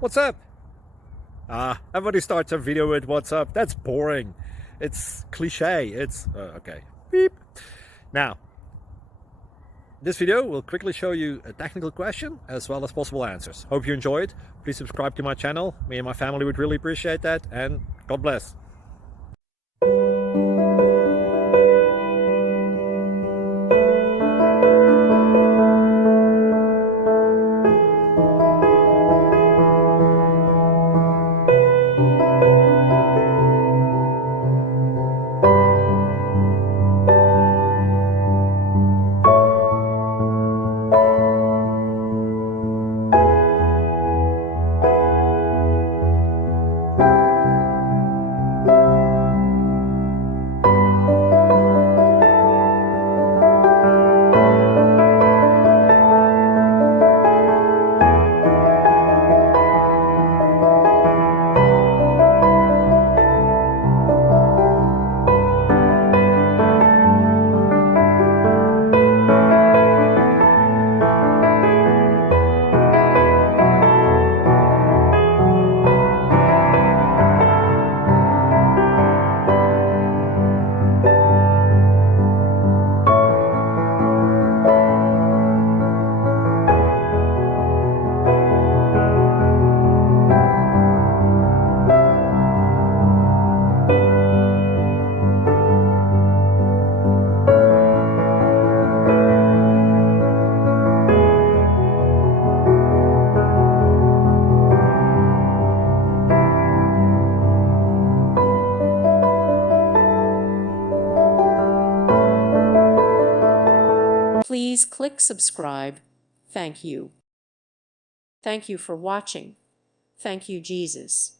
What's up? Everybody starts a video with what's up. That's boring. It's cliche. It's okay. Beep. Now, this video will quickly show you a technical question as well as possible answers. Hope you enjoy it. Please subscribe to my channel. Me and my family would really appreciate that, and God bless. Please click subscribe. Thank you. Thank you for watching. Thank you, Jesus.